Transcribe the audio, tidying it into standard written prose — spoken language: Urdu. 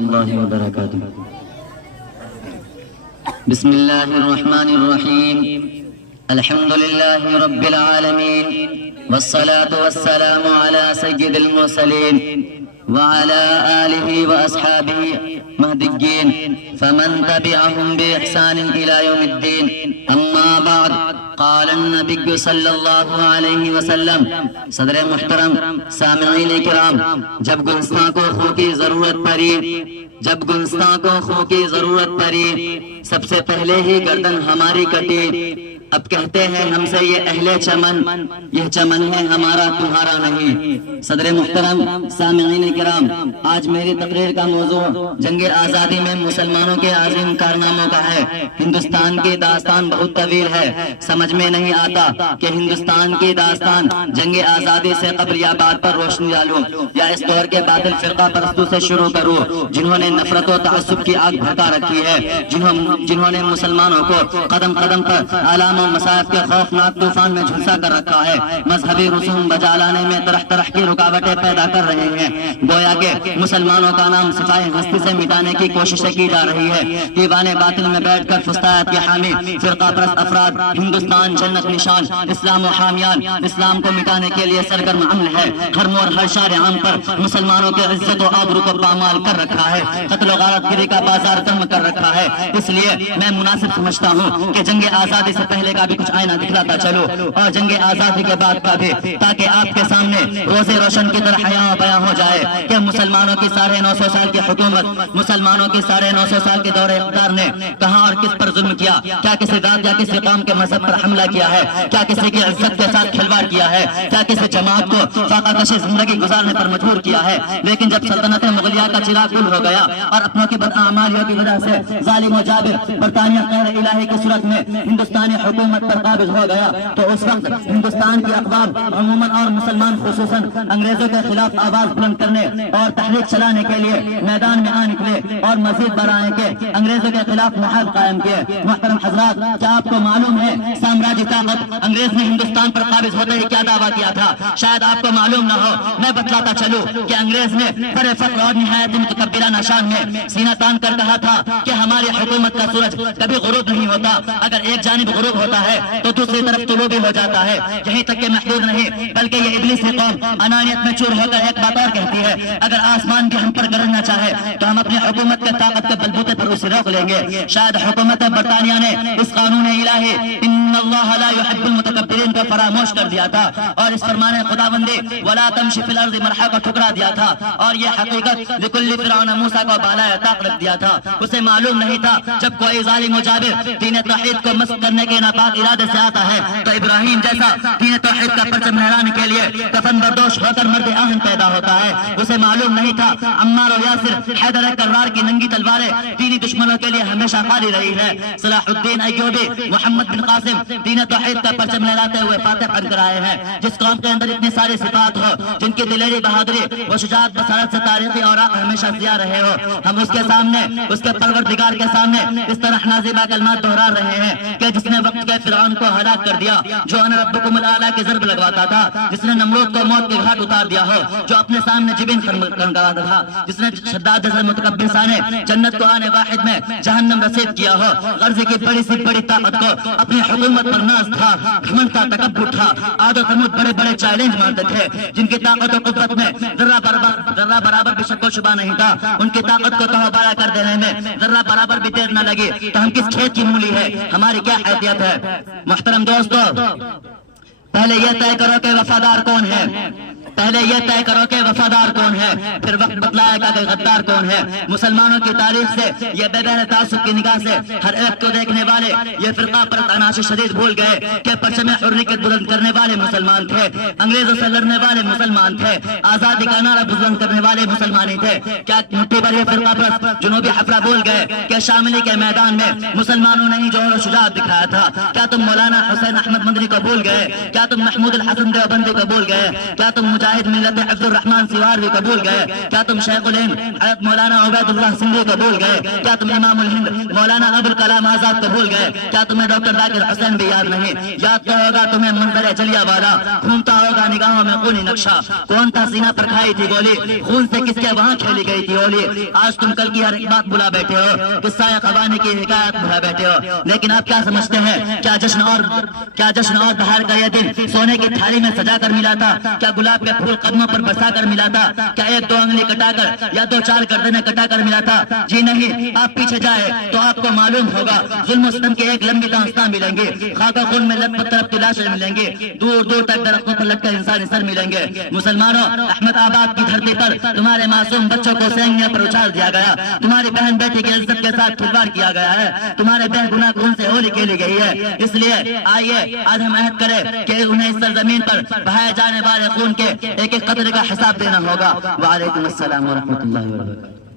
اللہ وبرکاتہ۔ بسم اللہ الرحمن الرحیم، الحمد للہ رب العالمین، والصلاة والسلام علی سید المرسلین وعلى آلہ واصحابہ مہدیین فمن تبعهم بإحسان إلى يوم الدین، اما بعد، قال النبی صلی اللہ علیہ وسلم۔ صدر محترم، سامعین کرام، جب گستاخوں کو کی ضرورت پڑی سب سے پہلے ہی گردن ہماری کٹی۔ اب کہتے ہیں ہم سے یہ اہل چمن، یہ چمن ہے ہمارا تمہارا نہیں۔ صدر محترم، سامعین کرام، آج میری تقریر کا موضوع جنگ آزادی میں مسلمانوں کے عظیم کارناموں کا ہے۔ ہندوستان کی داستان بہت طویل ہے، سمجھ میں نہیں آتا کہ ہندوستان کی داستان جنگ آزادی سے قبل یا بعد پر روشنی ڈالوں یا اس دور کے باطل فرقہ پرستوں سے شروع کروں جنہوں نے نفرت و تعصب کی آگ بھڑکا رکھی ہے، جنہوں نے مسلمانوں کو قدم قدم پر علام و مصائب کے خوفناک طوفان میں جھلسا کر رکھا ہے، مذہبی رسوم بجا لانے میں طرح طرح کی رکاوٹیں پیدا کر رہے ہیں، گویا کہ مسلمانوں کا نام صفائے ہستی سے مٹانے کی کوششیں کی جا رہی ہے۔ دیوان باطل میں بیٹھ کر فسطائیت کے حامی فرقہ پرست افراد ہندوستان جنت نشان اسلام و حامیان اسلام کو مٹانے کے لیے سرگرم عمل ہے، ہر موڑ ہر شارع عام پر مسلمانوں کے عزت و آبرو کو پامال کر رکھا ہے، قتل و غارت گری کا بازار گرم کر رکھا ہے۔ اس لیے میں مناسب سمجھتا ہوں کہ جنگ آزادی سے پہلے کا بھی کچھ آئینہ دکھلاتا چلو اور جنگ آزادی کے بعد کا بھی، تاکہ آپ کے سامنے روزے روشن کی طرح حیاں بیاں ہو جائے کہ مسلمانوں کی 950 سال کی حکومت، مسلمانوں کی 950 سال کے دور اقتدار نے کہاں اور کس پر ظلم کیا، کیا کسی ذات یا کسی قوم کے مذہب پر حملہ کیا ہے، کیا کسی کی عزت کے ساتھ کھلواڑ کیا ہے، کیا کسی جماعت کو فاقہ کشی زندگی گزارنے پر مجبور کیا ہے۔ لیکن جب سلطنت مغلیہ کا چراغ گل ہو گیا اور اپنوں کی بداعمالیوں کی وجہ سے ظالم و جابر برطانیہ غیر الہی کی صورت میں ہندوستانی حکومت پر قابض ہو گیا، تو اس وقت ہندوستان کی اقوام عموماً اور مسلمان خصوصاً انگریزوں کے خلاف آواز بلند کرنے اور تحریک چلانے کے لیے میدان میں آ نکلے اور مزید برآں کے انگریزوں کے خلاف محاذ قائم کیے۔ محترم حضرات، کیا آپ کو معلوم ہے سامراجی طاقت انگریز نے ہندوستان پر قابض ہوتے ہی کیا دعویٰ کیا تھا؟ شاید آپ کو معلوم نہ ہو، میں بتلاتا چلوں کہ انگریز نے بڑے فخر اور نہایت متکبرانہ شان میں سینہ تان کر کہا تھا کہ ہماری حکومت کا سورج کبھی غروب نہیں ہوتا، اگر ایک جانب غروب ہوتا ہے تو دوسری طرف طلوع بھی ہو جاتا ہے۔ یہیں تک کہ محدود نہیں بلکہ یہ ابلیسی قوم انانیت میں چور ہو کر ایک بات اور کہتی ہے، اگر آسمان بھی ہم پر گرجنا چاہے تو ہم اپنی حکومت کے طاقت کے بلبوتے پر اسے روک لیں گے۔ شاید حکومت برطانیہ نے اس قانون الہی ان اللہ لا يحب المتکبرین کو فراموش کر دیا تھا اور اس فرمان خداوندی ولا تمشی فی الارض مرحا کو ٹھکرا دیا تھا، اور یہ حقیقت لکل فرعون موسیٰ کو بالائے طاق رکھ دیا تھا۔ اسے معلوم نہیں تھا جب کوئی ظالم و جابر دین توحید کو مسخ کرنے کے ناپاک ارادے سے آتا ہے تو ابراہیم جیسا دین توحید کا پرچم لہرانے کے لیے کفن بردوش ہو کر مرد آہن پیدا ہوتا ہے۔ اسے معلوم نہیں تھا عمار و یاسر، حیدر کرار کی ننگی تلواریں دینی دشمنوں کے لیے ہمیشہ خالی رہی ہے۔ صلاح الدین ایوبی، محمد بن قاسم دین توحید کا پرچم لہراتے ہوئے فاتح بن کر آئے ہیں۔ جس قوم کے اندر اتنی ساری صفات ہو، جن کی دلیری بہادری و شجاعت بصارت سے تاریخی اوراق ہمیشہ ضیاء رہے ہو، ہم اس کے سامنے، اس کے پروردگار کے سامنے اس طرح نازیبہ کلمات دہرا رہے ہیں کہ جس نے وقت کے فرعون کو ہلاک کر دیا، جو انا ربکم الاعلیٰ کی ضرب لگواتا تھا، جس نے نمرود کو موت کے گھاٹ اتار دیا ہو، جو اپنے سامنے جبین کھنگاتا تھا، جس نے شداد جیسے متکبر سانے جنت کو آنے واحد میں جہنم رسید کیا ہو، غرض کی بڑی سی بڑی طاقت کو اپنی حکومت پر ناز تھا، گھمنڈ تھا، تکبر تھا۔ عاد و ثمود بڑے بڑے چیلنج مانتے تھے جن کی طاقت و قدرت میں ذرہ برابر بھی شک و شبہ نہیں تھا، ان کی طاقت کو تہو بارہ کر دینے میں ذرہ برابر بھی دیر نہ لگی تو ہم کس کھیت کی مولی ہے، ہماری کیا حیثیت ہے؟ محترم دوستو، پہلے یہ طے کرو کہ وفادار کون ہے، پہلے یہ طے کرو کہ وفادار کون ہے، پھر وقت بتلائے گا کہ غدار کون ہے۔ مسلمانوں کی تاریخ سے یہ بے بہر تعصب کی نگاہ سے ہر ایک کو دیکھنے والے یہ فرقہ پرست عناصر شدید بھول گئے کہ پرچم حریت بلند کرنے والے مسلمان تھے، انگریزوں سے لڑنے والے مسلمان تھے، آزادی کا نعرہ بلند کرنے والے مسلمان ہی تھے۔ کیا مٹھی بھر یہ فرقہ پرست جنوبی حفرہ بھول گئے کہ شاملی کے میدان میں مسلمانوں نے ہی جوہر و شجاعت دکھایا تھا؟ کیا تم مولانا حسین احمد مدنی کو بھول گئے؟ کیا تم محمود الحسن دیوبندی کو بھول گئے؟ کیا تم مجاہد ملت عبد الرحمان سوار بھی قبول گئے؟ کیا تم شیخ الہند حضرت مولانا عبید اللہ سندھی قبول گئے؟ کیا تم امام الہند مولانا ابوالکلام آزاد قبول گئے؟ کیا تمہیں ڈاکٹر ذاکر حسین بھی یاد نہیں؟ یاد تو ہوگا تمہیں منظر جلیہ والا، گھومتا ہوگا نگاہوں میں خونی نقشہ، کون تھا سینہ پر کھائی تھی گولی، خون سے کس کے وہاں کھیلی گئی تھی ہولی۔ آج تم کل کی ہر ایک بات بھلا بیٹھے ہو، قصہ قبانے کی حکایت بھلا بیٹھے ہو، لیکن آپ کیا سمجھتے ہیں؟ کیا جشن اور بہار کا یہ دن سونے کی تھالی میں سجا کر ملا تھا؟ کیا گلاب کے پھول قدموں پر برسا کر ملا تھا؟ کیا ایک دو انگلی کٹا کر یا دو چار گردنیں کٹا کر ملا تھا؟ جی نہیں، آپ پیچھے جائے تو آپ کو معلوم ہوگا ظلم و ستم کے ایک لمبی داستاں ملیں گے، خاک و خون میں لت طرف تلاشیں ملیں گے، دور دور تک درختوں پر لٹکے انسانی سر ملیں گے۔ مسلمانوں، احمد آباد کی دھرتی پر تمہارے معصوم بچوں کو سینگنے پر اچھال دیا گیا، تمہاری بہن بیٹی کی عزت کے ساتھ کھلواڑ کیا گیا ہے، تمہارے بے گناہ خون سے ہولی کھیلی گئی ہے۔ اس لیے آئیے آج ہم عہد کریں کہ انہیں اس سرزمین پر بہائے جانے والے خون کے ایک ایک قطرے کا حساب دینا ہوگا۔ وعلیکم السلام ورحمۃ اللہ وبرکاتہ۔